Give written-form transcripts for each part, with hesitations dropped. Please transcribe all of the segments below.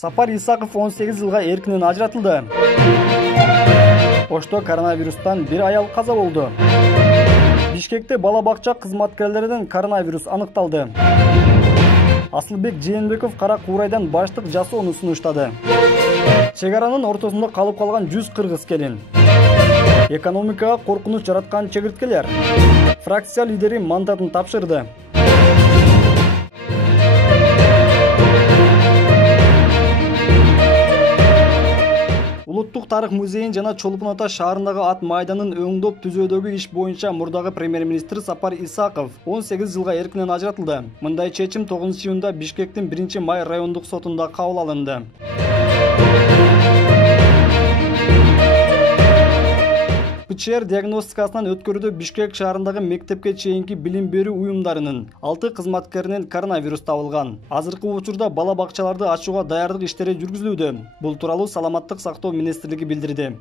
Сапар Исаков 18 жылга эркинен ажыратылды. Ошто коронавирустан bir аял каза болду. Бишкекте бала бакча кызматкерлеринен коронавирус аныкталды. Асылбек Жээнбеков Кара Куурайдан баштык жасоону сунуштады. Чек аранын ортосунда калып калган 100 кыргыз келин. Экономикага коркунуч жараткан чегирткелер. Фракция лидери мандатын тапшырды. Улуттук тарых музейин жана Чолпон Ата шаарындагы ат майданын өңдөп түзөөдөгү иш боюнча мурдагы премьер-министр Сапар Исаков 18 жылга эркинен ажыратылды. Мындай чечим 9-июнда Бишкектин 1-май райондук сотунда кабыл алынды. ПЧР диагностикасынан өткөрүүдө Бишкек шаарындагы мектепке чейинки билим берүү уюмдарынын 6 кызматкеринен коронавирус табылган. Азыркы учурда бала бакчаларды ачууга даярдык иштери жүргүзүлүүдө. Бул тууралуу Саламаттык сактоо министрлиги билдирди.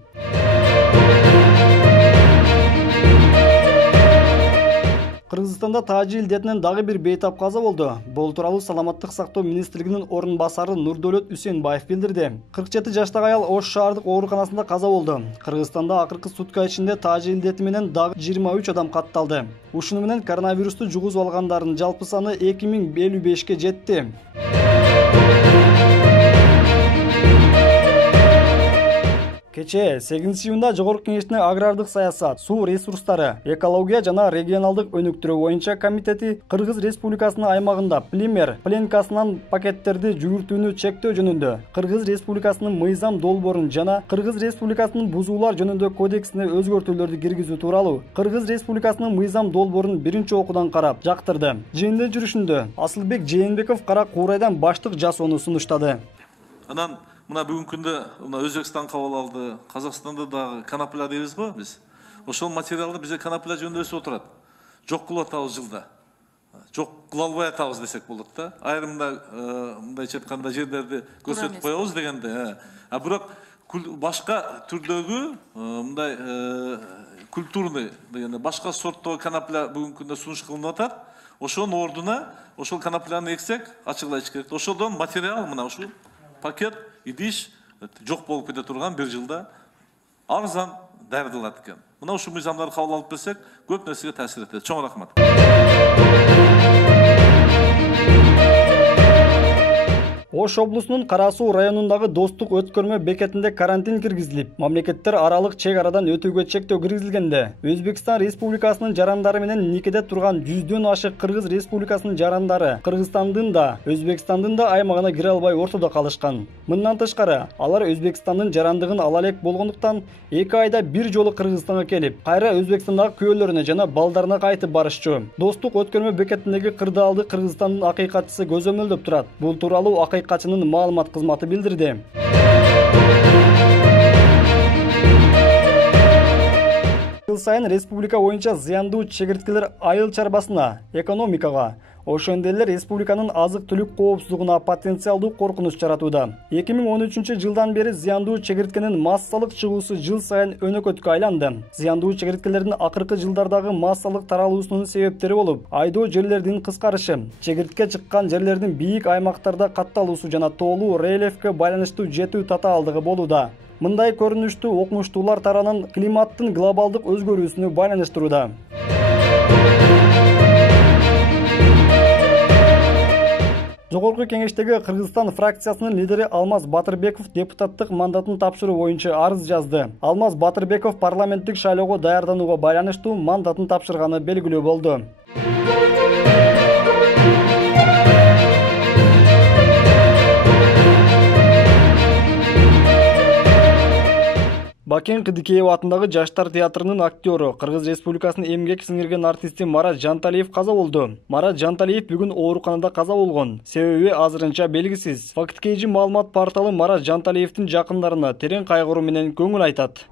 Кыргызстанда тажи илдетинен дагы бир бейтап каза болду. Бул тууралуу Саламаттык сактоо министрлигинин орун басары Нурдөлөт Үсенбаев билдирди. 47 жаштагы аял Ош шаардык ооруканасында каза болду. Кыргызстанда акыркы сутка ичинде тажи илдети менен дагы 23 адам катталды. Ушуну менен коронавирусту жугузуп алгандардын жалпы саны 2055 жетти. Кече 8-июнда Жогорку Кеңештин агрардык саясат, суу ресурстары, экология жана регионалдык өнүктүрүү боюнча комитети Кыргыз Республикасынын аймагында полимер пленкасынан пакеттерди жүгүртүүнү чектөө жөнүндө, Кыргыз Республикасынын мыйзам долбоорун жана Кыргыз Республикасынын бузуулар жөнүндө кодексине өзгөртүүлөрдү киргизүү тууралуу Кыргыз Республикасынын мыйзам долбоорун биринчи окуудан карап жактырды. Жыйындын жүрүшүндө Асылбек Жээнбеков Кара Куурайдан баштык жасоону сунуштады. Мына бүгүнкү күндө Өзбекстан кабыл алды, Казакстанда дагы конопля дейбиз го биз. Ошол материалды бизде конопля жөнүндө өсүп отурат. Жок кылып атабыз жылда. Жок кыла албай атабыз десек болот да. Айрымда мындайча айтканда жерлерди көрсөтүп коебуз дегенде. А бирок башка түрдөгү мындай культурный дегенде башка сорттогу конопля бүгүнкү күндө сунуш кылынып атат. Ошонун ордуна ошол конопляны эксек, ачыгыла ич керек. Ошодон материал мына ушул пакет идиш жок болуп кете турган бир жылда арзан даярдалат экен. Мына ушул мыйзамдарды кабыл алып берсек, көп нерсеге таасир этет. Чоң рахмат. Ош облусунун Кара Суу районундагы Достук өткөрмө бекетинде карантин киргизилип, мамлекеттер аралык чек арадан өтүүгө чектөө киргизилгенде, Өзбекстан Республикасынын жарандары менен никеде турган 100дөн ашык Кыргыз Республикасынын жарандары Кыргызстандын да, Өзбекстандын да аймагына кире албай ортодо калышкан. Мындан тышкары, алар Өзбекстандын жарандыгын ала элек болгондуктан 2 айда бир жолу Кыргызстанга келип, кайра Өзбекстандагы күйөөлөрүнө жана балдарына кайтып барышчу. Достук өткөрмө бекетиндеги кырдаалды Кыргызстандын акыйкатчысы көзөмөлдөп турат. Бул тууралуу Акыйкатчынын маалымат кызматы билдирди. Жыл сайын республика боюнча зыяндуу чегирткелер айыл чарбасына, экономикага, ошондой эле республиканын азык-түлүк коопсуздугуна потенциалдуу коркунуч жаратууда. 2013 жылдан бери зыяндуу чегирткенин массалык чыгуусу жыл сайын өнөкөткө айланды. Зыяндуу чегирткелердин акыркы жылдардагы массалык таралуусунун себептери болуп, айдоо жерлердин кыскарышы, чегиртке чыккан жерлердин бийик аймактарда катталуусу жана тоолуу рельефке байланыштуу жетүү татаалдыгы болууда. Мындай көрүнүштүү окумуштуулар тарабынан климаттын глобалдык өзгөрүүсүнө байланыштырууда. Жогорку Кеңештеги Кыргызстан фракциясынын лидери Алмаз Батырбеков депутаттык мандатын тапшыруу боюнча арыз жазды. Алмаз Батырбеков парламенттик шайлоого даярданууга байланыштуу мандатын тапшырганы белгилүү болду. Бакен Кыдыкеев атындагы Жаштар театрынын актёру, Кыргыз Республикасынын эмгек сиңирген артисти Марат Жанталиев каза болду. Марат Жанталиев бүгүн ооруканада каза болгон. Себеби азырынча белгисиз. Факт KG маалымат порталы Марат Жанталиевдин жакындарына терең кайгыруу менен көңүл айтат.